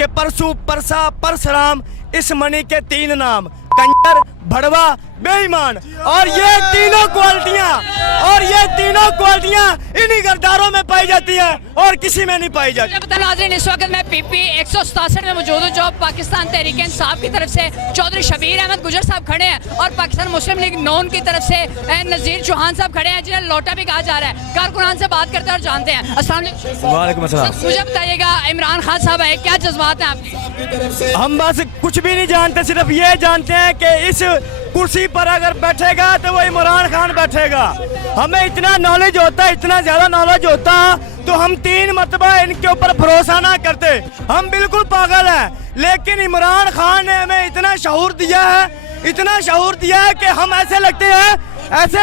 कि परसू परसा परसराम इस मणि के 3 नाम, कंजर, भड़वा, बेईमान। और ये तीनों क्वालिटियां इन्हीं गद्दारों में पाई जाती है और किसी में नहीं पाई जाती। नाज़रीन, इस वक्त मैं PP 167 में मौजूद हूँ, जो पाकिस्तान तहरीक इंसाफ की तरफ से चौधरी शबीर अहमद गुजर साहब खड़े हैं और पाकिस्तान मुस्लिम लीग नून की तरफ से नज़ीर चौहान साहब खड़े हैं, जिन्हें लोटा भी कहा जा रहा है। कारकुनान से बात करते हैं और जानते हैं। अस्सलाम वालेकुम। मुझे बताइएगा, इमरान खान साहब है, क्या जज्बात हैं आपके? हम बस कुछ भी नहीं जानते, सिर्फ ये जानते हैं कि इस कुर्सी पर अगर बैठेगा तो वो इमरान खान बैठेगा। हमें इतना नॉलेज होता, इतना ज्यादा नॉलेज होता तो हम 3 मरतबा इनके ऊपर भरोसा ना करते। हम बिल्कुल पागल हैं, लेकिन इमरान खान ने हमें इतना शऊर दिया है कि हम ऐसे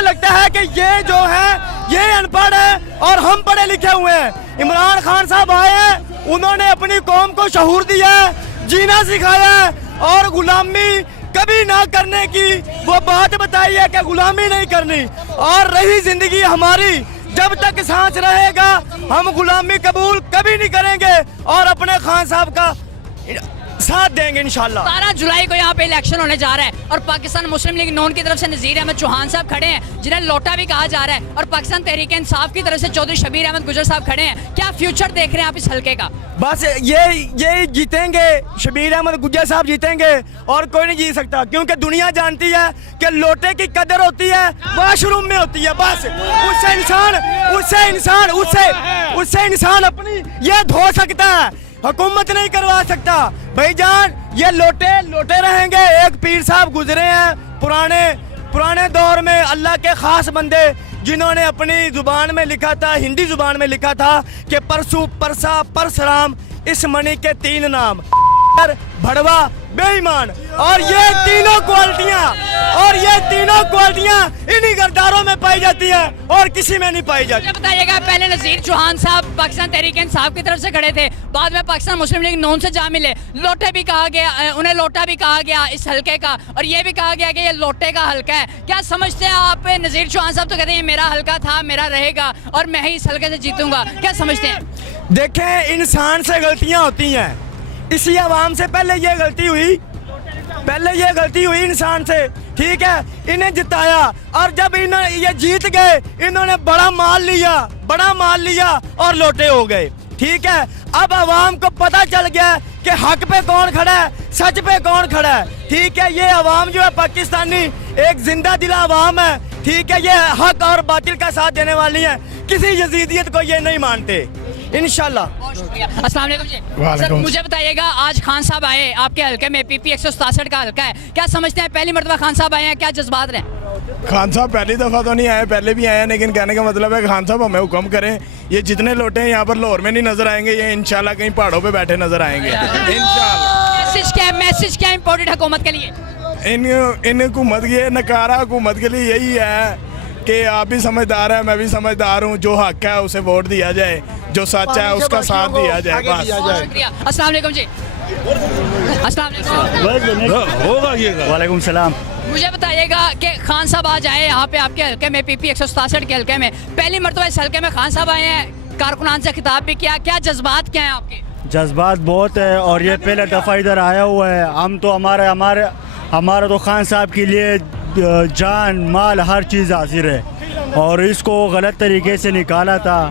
लगता है कि ये जो है ये अनपढ़ है और हम पढ़े लिखे हुए हैं। इमरान खान साहब आए हैं, उन्होंने अपनी कौम को शऊर दिया है, जीना सिखाया है और गुलामी कभी ना करने की वो बात बताई है कि गुलामी नहीं करनी। और रही जिंदगी हमारी, जब तक सांस रहेगा हम गुलामी कबूल कभी नहीं करेंगे और अपने खान साहब का साथ देंगे इंशाल्लाह। 12 जुलाई को यहाँ पे इलेक्शन होने जा रहा है और पाकिस्तान मुस्लिम लीग नून की तरफ से नज़ीर अहमद चौहान साहब खड़े हैं, जिन्हें लोटा भी कहा जा रहा है, और पाकिस्तान तहरीक इंसाफ की तरफ से चौधरी शबीर अहमद गुजर साहब खड़े हैं। क्या फ्यूचर देख रहे हैं आप इस हल्के का? बस ये जीतेंगे, शबीर अहमद गुजर साहब जीतेंगे और कोई नहीं जीत सकता, क्योंकि दुनिया जानती है कि लोटे की कदर होती है वाशरूम में होती है। बस उससे इंसान अपनी ये धो सकता है, हुकूमत नहीं करवा सकता। भाईजान, ये लोटे रहेंगे। एक पीर साहब गुजरे हैं पुराने दौर में, अल्लाह के खास बंदे, जिन्होंने अपनी जुबान में लिखा था, हिंदी जुबान में लिखा था कि परसू परसा परसराम इस मणि के 3 नाम, भड़वा, बेईमान। और ये तीनों क्वालिटियां इन्हीं गद्दारों में पाई जाती है और किसी में नहीं पाई जाती। बताइएगा, पहले नज़ीर चौहान साहब पाकिस्तान तहरीक इंसाफ की तरफ से खड़े थे, बाद में पाकिस्तान मुस्लिम लीग नून से जा मिले, लोटे भी कहा गया, उन्हें लोटा भी कहा गया इस हल्के का, और ये भी कहा गया कि ये लोटे का हल्का है। क्या समझते हैं आप? नज़ीर चौहान साहब तो कहते हैं मेरा हल्का था, मेरा रहेगा और मैं ही इस हल्के से जीतूंगा, क्या समझते हैं? देखें, इंसान से गलतियां होती हैं, इसी आवाम से पहले ये गलती हुई इंसान से, ठीक है। इन्हें जिताया और जब ये जीत गए, इन्होंने बड़ा माल लिया और लोटे हो गए, ठीक है। अब आवाम को पता चल गया कि हक पे कौन खड़ा है, सच पे कौन खड़ा है, ठीक है। ये आवाम जो है पाकिस्तानी एक जिंदा दिला आवाम है, ठीक है। ये हक और बातिल का साथ देने वाली है, किसी यजीदियत को ये नहीं मानते इंशाल्लाह। अस्सलाम वालेकुम जी। सर, मुझे बताइएगा, आज खान साहब आए आपके हल्के में, PP 167 का हल्का है, क्या समझते हैं? पहली मरतबा खान साहब आए हैं, क्या जज्बात रहे? खान साहब पहली दफ़ा तो नहीं आए, पहले भी आए हैं, लेकिन कहने का मतलब है कि खान साहब हमें हुक्म करें। ये जितने लोटे हैं यहाँ पर लाहौर में नहीं नजर आएंगे, ये इंशाल्लाह कहीं पहाड़ों पे बैठे नजर आएंगे इंशाल्लाह। मैसेज क्या इम्पोर्टेंट हुकूमत के लिए? इन हुकूमत की, नकारा हुकूमत के लिए यही है कि आप भी समझदार हैं, मैं भी समझदार हूँ, जो हक है उसे वोट दिया जाए, जो सच है उसका साथ दिया जाए, बस। अस्सलाम वालेकुम जी। अस्सलाम वालेकुम। वालेकुम सलाम। मुझे बताइएगा कि खान साहब आज आए यहाँ पे आपके हल्के में, PP 167 के हल्के में, पहली मरतबा इस हल्के में खान साहब आए हैं, कारकुनान से खिताब भी किया, क्या जज्बात क्या हैं आपके? जज्बात बहुत है और ये पहले दफ़ा इधर आया हुआ है। हम तो हमारा तो खान साहब के लिए जान माल हर चीज़ हाजिर है और इसको गलत तरीके से निकाला था,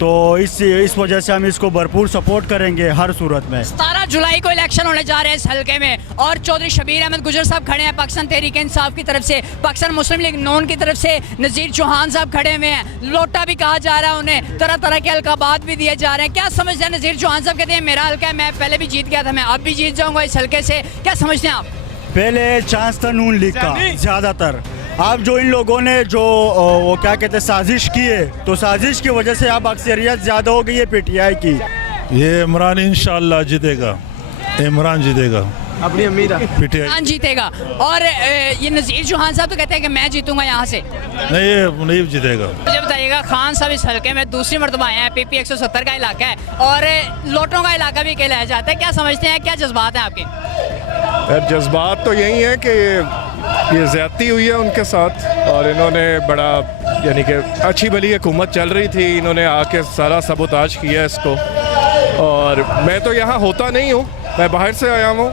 तो इस वजह से हम इसको भरपूर सपोर्ट करेंगे हर सूरत में। 17 जुलाई को इलेक्शन होने जा रहे हैं इस हल्के में और चौधरी शबीर अहमद गुजर साहब खड़े हैं पाकिस्तान तहरीक इंसाफ की तरफ से, पाकिस्तान मुस्लिम लीग नून की तरफ से नज़ीर चौहान साहब खड़े हुए हैं, लोटा भी कहा जा रहा है उन्हें, तरह तरह के अलकाबात भी दिए जा रहे हैं। क्या समझते हैं? नज़ीर चौहान साहब कहते हैं मेरा हल्का है, मैं पहले भी जीत गया था, मैं अब भी जीत जाऊँगा इस हल्के से, क्या समझते हैं आप? पहले चांस था नून लीग का ज़्यादातर, अब जो इन लोगों ने जो वो क्या कहते हैं साजिश की है, तो साजिश की वजह से अब अक्सरियत ज़्यादा हो गई है PTI की। ये इमरान इंशाल्लाह जीतेगा, इमरान जीतेगा, अपनी उम्मीद है PTI जीतेगा। और ये नज़ीर चौहान साहब तो कहते हैं कि मैं जीतूंगा यहाँ से, नहीं ये नहीं जीतेगा। मुझे बताइएगा, खान साहब इस हल्के में दूसरी मरतबा आए हैं, PP 170 का इलाका है और लोटों का इलाका भी कहलाया जाता है, क्या समझते हैं, क्या जज्बात हैं आपके? जज्बात तो यही है कि ये ज़्यादती हुई है उनके साथ और इन्होंने बड़ा, यानी कि अच्छी भली हुकूमत चल रही थी, इन्होंने आके सारा सबोताज किया इसको। और मैं तो यहाँ होता नहीं हूँ, मैं बाहर से आया हूँ।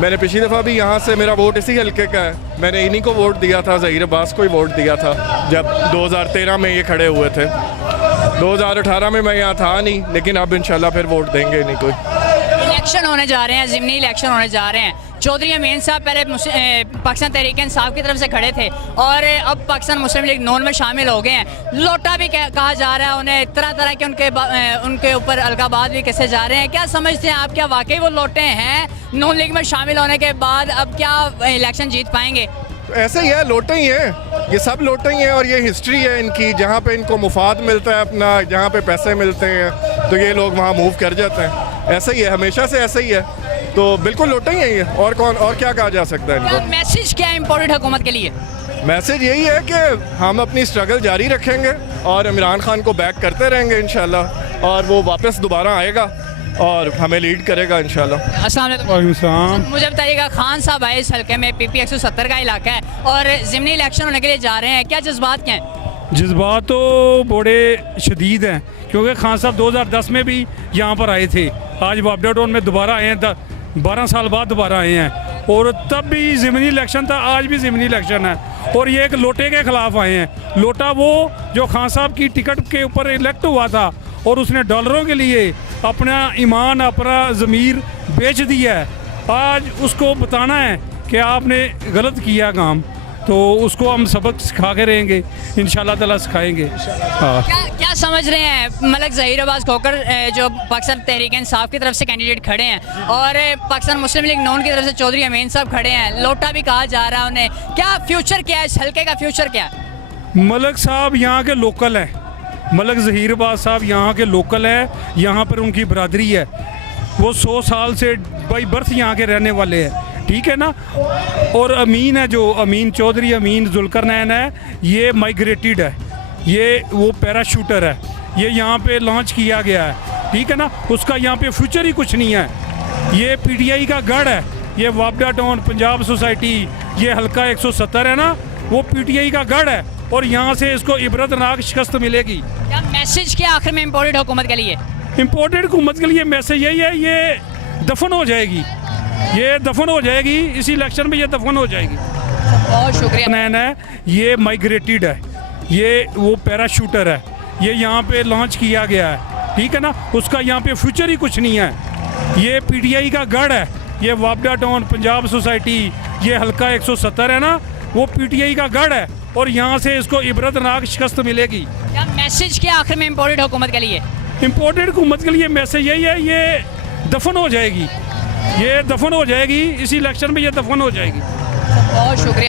मैंने पिछली दफ़ा भी यहाँ से, मेरा वोट इसी हल्के का है, मैंने इन्हीं को वोट दिया था, ज़हीर अब्बास को ही वोट दिया था जब 2013 में ये खड़े हुए थे। 2018 में मैं यहाँ था नहीं, लेकिन अब इंशाल्लाह फिर वोट देंगे नहीं कोई। इलेक्शन होने जा रहे हैं, ज़िमनी इलेक्शन होने जा रहे हैं। चौधरी अमीन साहब पहले पाकिस्तान तहरीक इंसाफ की तरफ से खड़े थे और अब पाकिस्तान मुस्लिम लीग नून में शामिल हो गए हैं। लोटा भी कहा जा रहा है उन्हें, तरह तरह के उनके ऊपर अलगाबाद भी कैसे जा रहे हैं। क्या समझते हैं आप, क्या वाकई वो लोटे हैं नून लीग में शामिल होने के बाद अब क्या इलेक्शन जीत पाएंगे? ऐसे ही है, लोटे ही हैं, ये सब लोटे ही हैं और ये हिस्ट्री है इनकी। जहाँ पे इनको मुफाद मिलता है अपना, जहाँ पे पैसे मिलते हैं तो ये लोग वहाँ मूव कर जाते हैं। ऐसा ही है, हमेशा से ऐसा ही है, तो बिल्कुल लोटे ही हैं ये। और कौन, और क्या कहा जा सकता है इनको? मैसेज क्या है इम्पोर्टेंट हुकूमत के लिए? मैसेज यही है कि हम अपनी स्ट्रगल जारी रखेंगे और इमरान खान को बैक करते रहेंगे इंशाल्लाह, और वो वापस दोबारा आएगा और हमें लीड करेगा इंशाल्लाह। अस्सलाम वालेकुम। मुझे बताइएगा, खान साहब आए इस हल्के में, PP 170 का इलाका है और ज़िमनी इलेक्शन होने के लिए जा रहे हैं, क्या जज्बात क्या हैं? जज्बात तो बड़े शदीद हैं, क्योंकि खान साहब 2010 में भी यहाँ पर आए थे, आज वापडा टाउन में दोबारा आए हैं, 12 साल बाद दोबारा आए हैं, और तब भी ज़िमनी इलेक्शन था, आज भी ज़िमनी इलेक्शन है, और ये एक लोटे के ख़िलाफ़ आए हैं। लोटा वो जो खान साहब की टिकट के ऊपर इलेक्ट हुआ था और उसने डॉलरों के लिए अपना ईमान, अपना ज़मीर बेच दिया है। आज उसको बताना है कि आपने गलत किया काम, तो उसको हम सबक सिखा के रहेंगे, इंशाल्लाह ताला सिखाएंगे। हाँ, क्या समझ रहे हैं मलक ज़हीर अब्बास खोकर जो पाकिस्तान तहरीक इंसाफ की तरफ से कैंडिडेट खड़े हैं और पाकिस्तान मुस्लिम लीग नून की तरफ से चौधरी अमीन साहब खड़े हैं, लोटा भी कहा जा रहा है उन्हें, क्या फ्यूचर क्या है इस हल्के का, फ्यूचर क्या है? मलक साहब यहाँ के लोकल हैं, मलक ज़हीर अब्बास साहब यहाँ के लोकल हैं, यहाँ पर उनकी बरादरी है, वो 100 साल से बाई बर्थ यहाँ के रहने वाले हैं, ठीक है ना। और अमीन है, जो अमीन चौधरी अमीन जुल्करनैन है, ये माइग्रेटेड है, ये वो पैराशूटर है, ये यहाँ पे लॉन्च किया गया है, ठीक है ना। उसका यहाँ पे फ्यूचर ही कुछ नहीं है। ये PTI का गढ़ है, ये वापडा टाउन पंजाब सोसाइटी, ये हल्का 170 है ना, वो PTI का गढ़ है और यहाँ से इसको इबरतनाक शिकस्त मिलेगी। क्या मैसेज क्या आखिर में इम्पोर्टेंट हुकूमत के लिए? इम्पोर्टेंट हुकूमत के लिए मैसेज यही है, ये दफन हो जाएगी, ये दफन हो जाएगी, इसी इलेक्शन में ये दफन हो जाएगी। बहुत शुक्रिया। नैन है, ये माइग्रेटेड है, ये वो पैराशूटर है, ये यहाँ पे लॉन्च किया गया है, ठीक है ना। उसका यहाँ पे फ्यूचर ही कुछ नहीं है। ये PTI का गढ़ है, ये वापडा टाउन पंजाब सोसाइटी, ये हल्का 170 है ना, वो PTI का गढ़ है और यहाँ से इसको इबरतनाक शिकस्त मिलेगी। क्या मैसेज क्या आखिर में इम्पोर्टेंट हुकूमत के लिए? इम्पोर्टेंट हुकूमत के लिए मैसेज यही है, ये दफन हो जाएगी, ये दफन हो जाएगी, इसी इलेक्शन में ये दफन हो जाएगी। बहुत शुक्रिया।